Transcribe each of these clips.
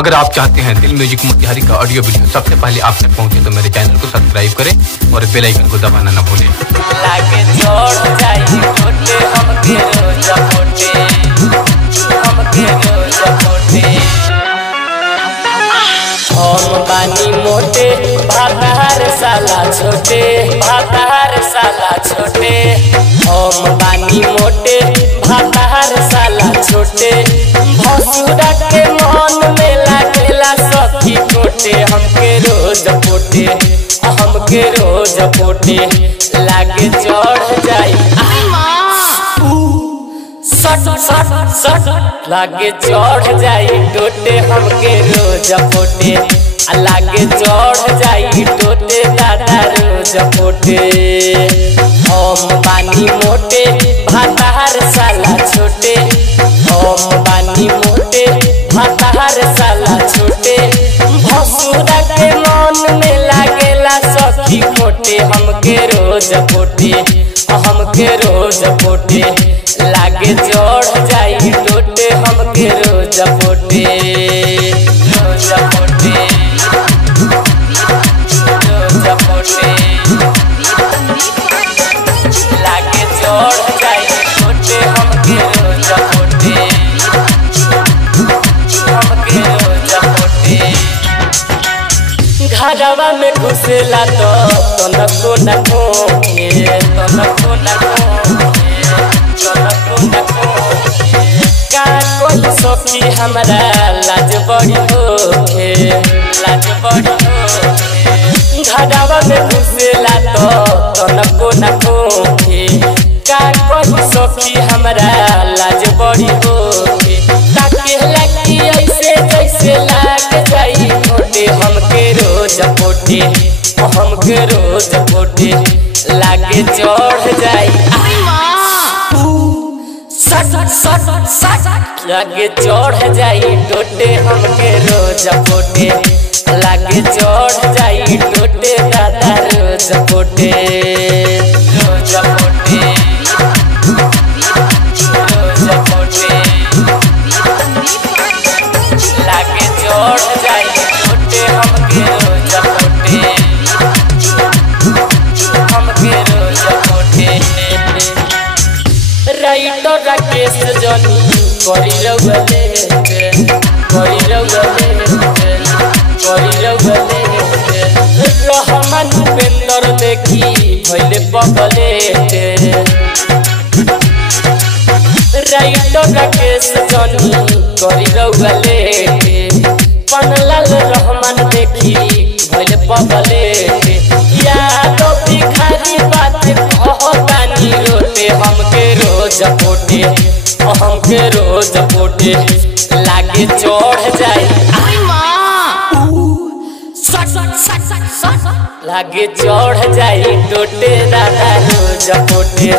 अगर आप चाहते हैं दिल म्यूजिक मोतिहारी का ऑडियो वीडियो सबसे पहले आप तक पहुंचे तो मेरे चैनल को सब्सक्राइब करें और बेल आइकन को दबाना न भूलें। लागे जोड़ जाई टोटे हमके रोजा पोटे, हमके रोजा पोटे। हम बानी मोटे भातार साला छोटे, भातार साला छोटे। हम बानी मोटे भातार साला छोटे। भसुरा के मन में लागेला सखी टोटे, हमके रोज पोटे, हमके रोज पोटे। लागे चढ़ जाई सट सट सट, लागे चढ़ जाई टोटे हमके रोज पोटे। लागे चढ़ जाई टोटे दादा रोज पोटे। हम बानी मोटे भातार साला छोटे, हम बानी मोटे भातार साला छोटे। भसुरा के मन में लागेला सखी खोटे, हमके रोज पोटे, हमके रोज पोटे। लागे चढ़ जाई टोटे हमके रोज पोटे, रोज पोटे, रोज पोटे। लागे चढ़ जाई टोटे हमके रोज पोटे, हमके रोज पोटे। घरवा में घुसेला तो नको नको नको नको का कोई सखी हमरा लाज बड़ी होखे, लाज बड़ी होखे। घरवा में घुसेला तो नको नको का कोई सखी हमरा लाज बड़ी होखे। ताके लगी ऐसे जैसे लाग जाई मोटे, हमके रोज पोटे, हमके रोज पोटे। लागे चढ़ जाई सट सट सट, लागे चढ़ जाई टोटे हमके रोज पोटे। लागे चढ़ जाई टोटे दादा रोज पोटे, रोज पोटे, रोज पोटे। लागे चढ़ जाई टोटे हमके रोज पोटे, हमके रोज पोटे। राइटर राकेश जनी करी रउले, करी रउले, करी रउले। रहमान उपेंद्र देखी भइले बगले। राइटर राकेश जनी करी रउले। पनलाल रहमान देखी भइले बगले। याद भिखारी बात कहतानी रोते, हमके रोज पोटे, हमके रोज पोटे। लागे चढ़ जाई लागे चढ़ जाई टोटे दादा रोज पोटे।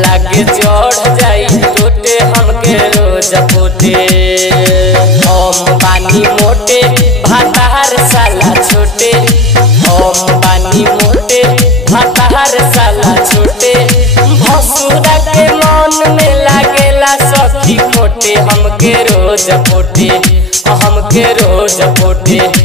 लागे चढ़ जाई टोटे हमके रोज पोटे। हम बानी मोटे भातार साला छोटे, हम बानी मोटे भातार साला छोटे। भसुरा के मन में लागेला सखी खोटे, हमके रोज पोटे, हमके रोज पोटे।